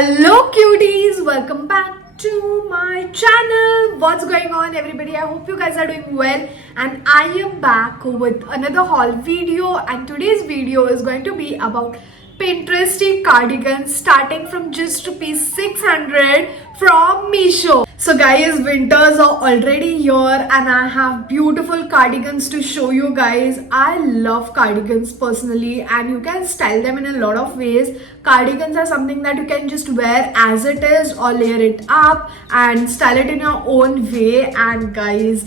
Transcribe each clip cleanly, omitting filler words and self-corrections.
Hello cuties, welcome back to my channel. What's going on everybody? I hope you guys are doing well and I am back with another haul video, and today's video is going to be about Pinteresty cardigans starting from just rupees 600 from Meesho. So guys, winters are already here and I have beautiful cardigans to show you guys. I love cardigans personally and you can style them in a lot of ways. Cardigans are something that you can just wear as it is or layer it up and style it in your own way. And guys,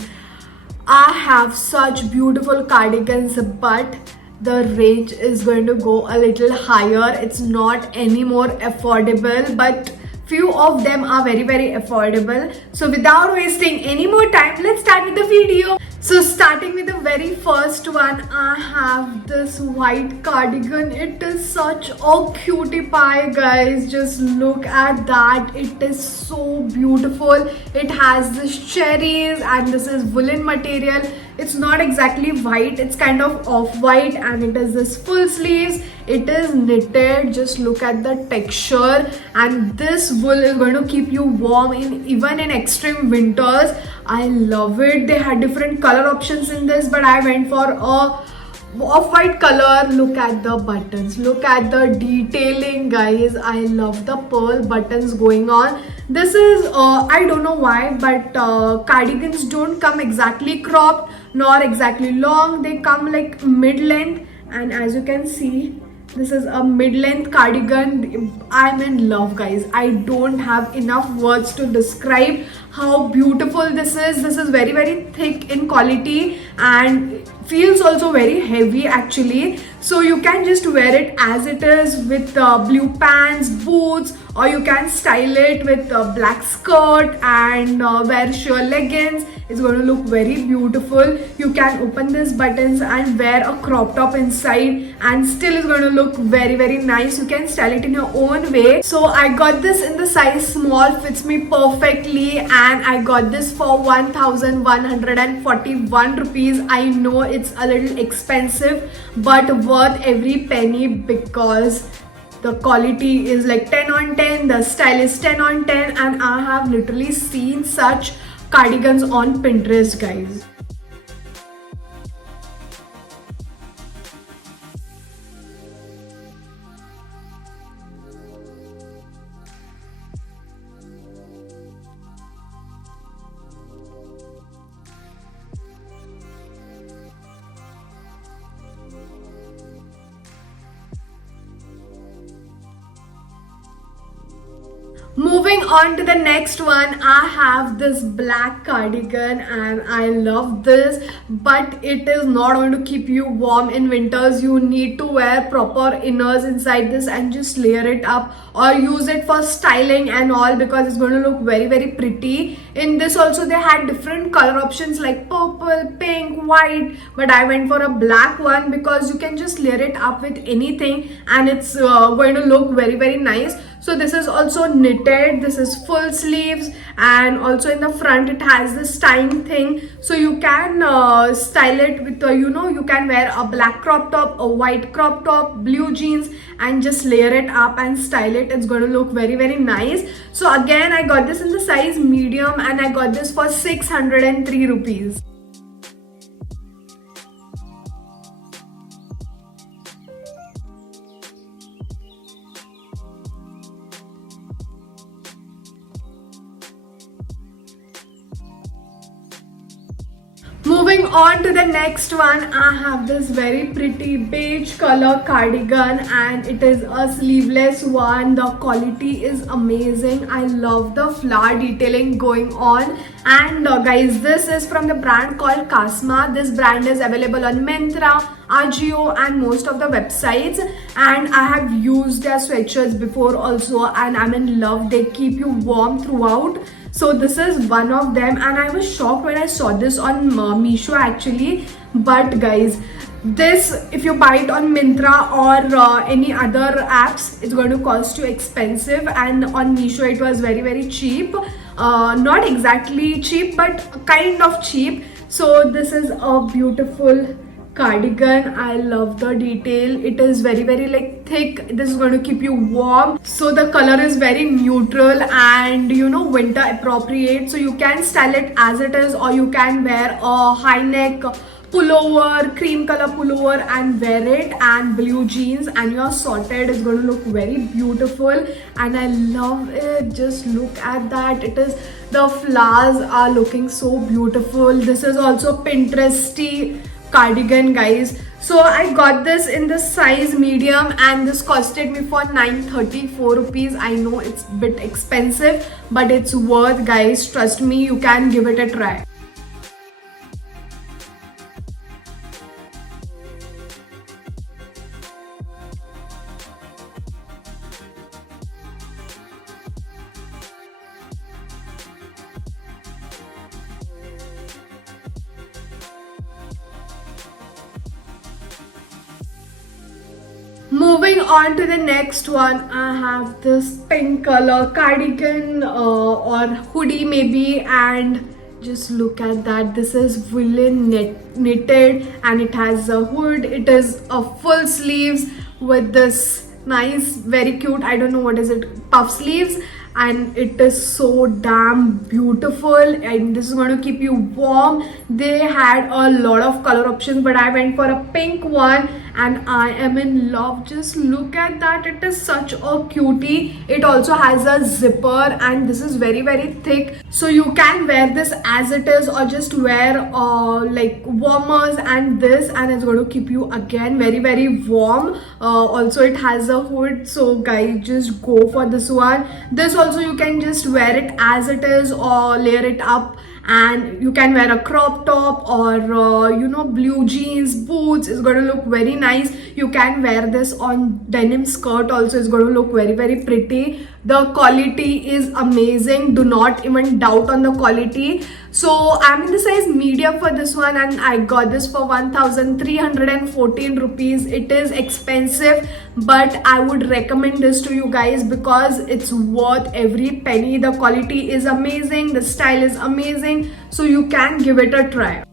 I have such beautiful cardigans, but the range is going to go a little higher. It's not any more affordable, but few of them are very affordable. So without wasting any more time, let's start with the video. So starting with the very first one, I have this white cardigan. It is such a cutie pie, guys. Just look at that. It is so beautiful. It has this cherries and this is woolen material. It's not exactly white, it's kind of off-white, and it is this full sleeves. It is knitted. Just look at the texture, and this wool is going to keep you warm even in extreme winters. I love it. They had different color options in this, but I went for a off-white color. Look at the buttons, look at the detailing, guys. I love the pearl buttons going on. This is I don't know why, but cardigans don't come exactly cropped nor exactly long. They come like mid-length, and as you can see, this is a mid-length cardigan. I'm in love, guys. I don't have enough words to describe how beautiful this is. This is very thick in quality and feels also very heavy actually. So you can just wear it as it is with blue pants, boots, or you can style it with a black skirt and wear sheer leggings. It's going to look very beautiful. You can open these buttons and wear a crop top inside and still is going to look very nice. You can style it in your own way. So I got this in the size small, fits me perfectly, and I got this for 1141 rupees. I know it's a little expensive, but worth every penny because the quality is like 10 on 10, the style is 10 on 10, and I have literally seen such cardigans on Pinterest, guys. Moving on to the next one, I have this black cardigan and I love this, but it is not going to keep you warm in winters. You need to wear proper inners inside this and just layer it up or use it for styling and all, because it's going to look very pretty. In this also they had different color options like purple, pink, white, but I went for a black one because you can just layer it up with anything and it's going to look very nice. So this is also knitted, this is full sleeves, and also in the front it has this tying thing. So you can style it with, you can wear a black crop top, a white crop top, blue jeans, and just layer it up and style it. It's going to look very nice. So again, I got this in the size medium and I got this for 603 rupees. Moving on to the next one, I have this very pretty beige color cardigan and it is a sleeveless one. The quality is amazing. I love the flower detailing going on. And guys, this is from the brand called Kasma. This brand is available on Myntra, Ajio, and most of the websites, and I have used their sweatshirts before also and I'm in love. They keep you warm throughout. So this is one of them, and I was shocked when I saw this on Meesho actually. But guys, this, if you buy it on Myntra or any other apps, it's going to cost you expensive, and on Meesho it was very cheap. Not exactly cheap, but kind of cheap. So this is a beautiful cardigan. I love the detail. It is very like thick. This is going to keep you warm. So the color is very neutral and winter appropriate. So you can style it as it is, or you can wear a high neck pullover, cream color pullover, and wear it, and blue jeans, and you're sorted. It's going to look very beautiful and I love it. Just look at that. The flowers are looking so beautiful. This is also Pinteresty cardigan, guys. So I got this in the size medium and this costed me for 934 rupees. I know it's a bit expensive, but it's worth, guys. Trust me, you can give it a try. Moving on to the next one, I have this pink color cardigan or hoodie maybe, and just look at that. This is woolen knitted and it has a hood. It is a full sleeves with this nice, very cute, I don't know what is it, puff sleeves, and it is so damn beautiful and this is going to keep you warm. They had a lot of color options, but I went for a pink one and I am in love. Just look at that. It is such a cutie. It also has a zipper and this is very thick, so you can wear this as it is or just wear like warmers and this, and it's going to keep you again very warm. Also it has a hood, so guys, just go for this one. This also you can just wear it as it is or layer it up, and you can wear a crop top or blue jeans, boots. It's going to look very nice. You can wear this on denim skirt also. It's going to look very pretty. The quality is amazing. Do not even doubt on the quality. So I'm in the size medium for this one and I got this for 1314 rupees. It is expensive, but I would recommend this to you guys because it's worth every penny. The quality is amazing, the style is amazing, so you can give it a try.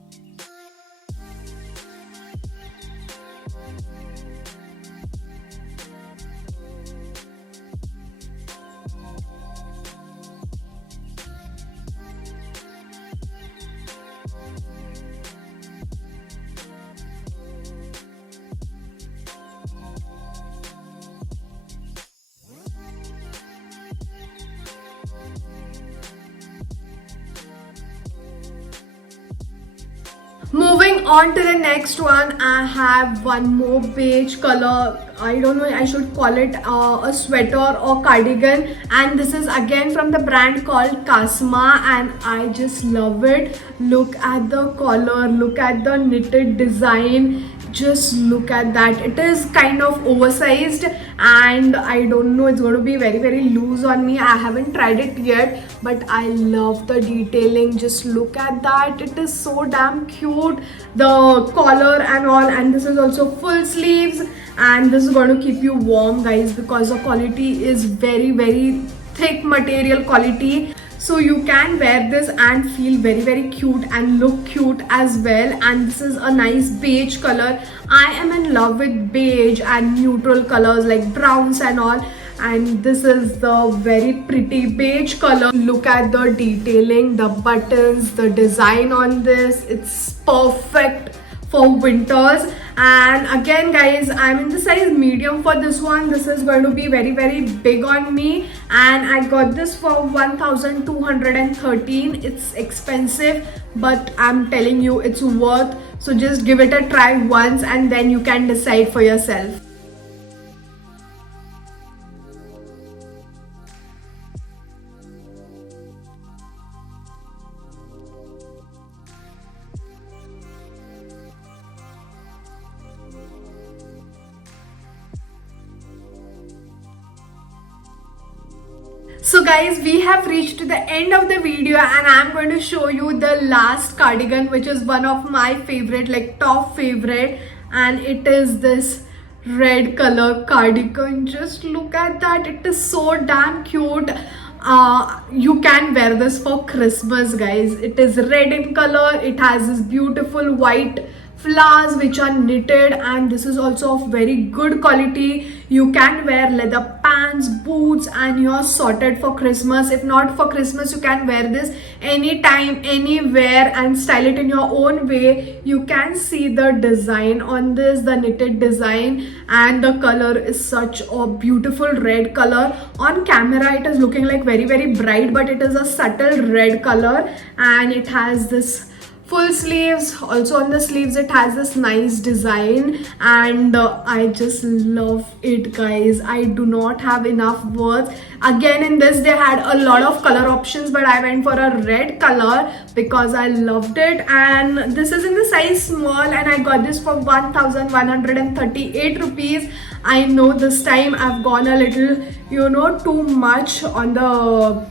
Moving on to the next one, I have one more beige color. I don't know, I should call it a sweater or cardigan, and this is again from the brand called Kasma and I just love it. Look at the collar, look at the knitted design. Just look at that. It is kind of oversized and I don't know, it's going to be very loose on me. I haven't tried it yet, but I love the detailing. Just look at that. It is so damn cute, the collar and all, and this is also full sleeves and this is going to keep you warm, guys, because the quality is very thick material quality. So you can wear this and feel very cute and look cute as well. And this is a nice beige color. I am in love with beige and neutral colors like browns and all. And this is the very pretty beige color. Look at the detailing, the buttons, the design on this. It's perfect for winters. And again, guys, I'm in the size medium for this one. This is going to be very big on me and I got this for 1213. It's expensive, but I'm telling you, it's worth. So just give it a try once and then you can decide for yourself. So guys, we have reached to the end of the video and I'm going to show you the last cardigan, which is one of my favorite, like top favorite, and it is this red color cardigan. Just look at that. It is so damn cute. You can wear this for Christmas, guys. It is red in color. It has this beautiful white flowers which are knitted, and this is also of very good quality. You can wear leather pants, boots, and you're sorted for Christmas. If not for Christmas, you can wear this anytime, anywhere, and style it in your own way. You can see the design on this, the knitted design, and the color is such a beautiful red color. On camera it is looking like very bright, but it is a subtle red color, and it has this full sleeves. Also on the sleeves it has this nice design, and I just love it, guys. I do not have enough words. Again, in this they had a lot of color options, but I went for a red color because I loved it. And this is in the size small, and I got this for 1138 rupees. I know this time I've gone a little, too much on the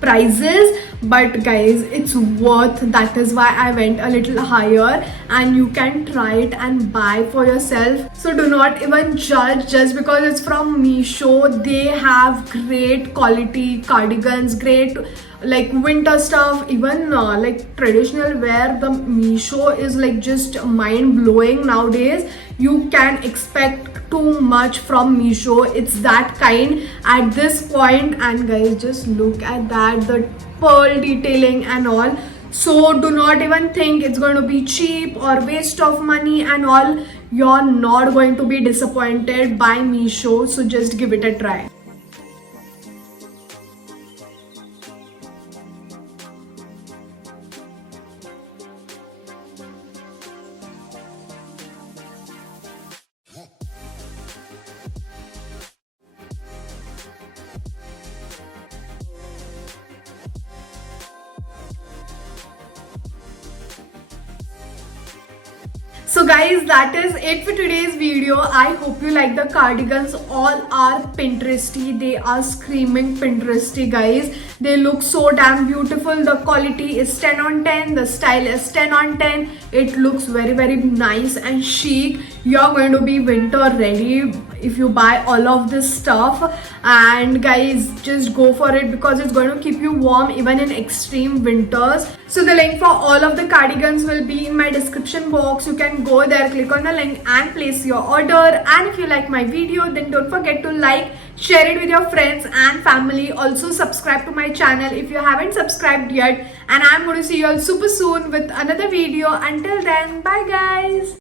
prices, but guys, it's worth. That is why I went a little higher, and you can try it and buy for yourself. So do not even judge just because it's from Meesho. They have great quality cardigans, great like winter stuff, even like traditional wear. The Meesho is like just mind-blowing nowadays. You can expect too much from Meesho. It's that kind at this point. And guys, just look at that, the pearl detailing and all. So do not even think it's going to be cheap or waste of money and all. You're not going to be disappointed by Meesho, so just give it a try. So guys, that is it for today's video. I hope you like the cardigans. All are Pinteresty. They are screaming Pinteresty, guys. They look so damn beautiful. The quality is 10 on 10. The style is 10 on 10. It looks very nice and chic. You're going to be winter ready if you buy all of this stuff. And guys, just go for it because it's going to keep you warm even in extreme winters. So the link for all of the cardigans will be in my description box. You can go there, click on the link and place your order. And if you like my video, then don't forget to like, share it with your friends and family. Also subscribe to my channel if you haven't subscribed yet. And I'm going to see you all super soon with another video. Until then, bye guys.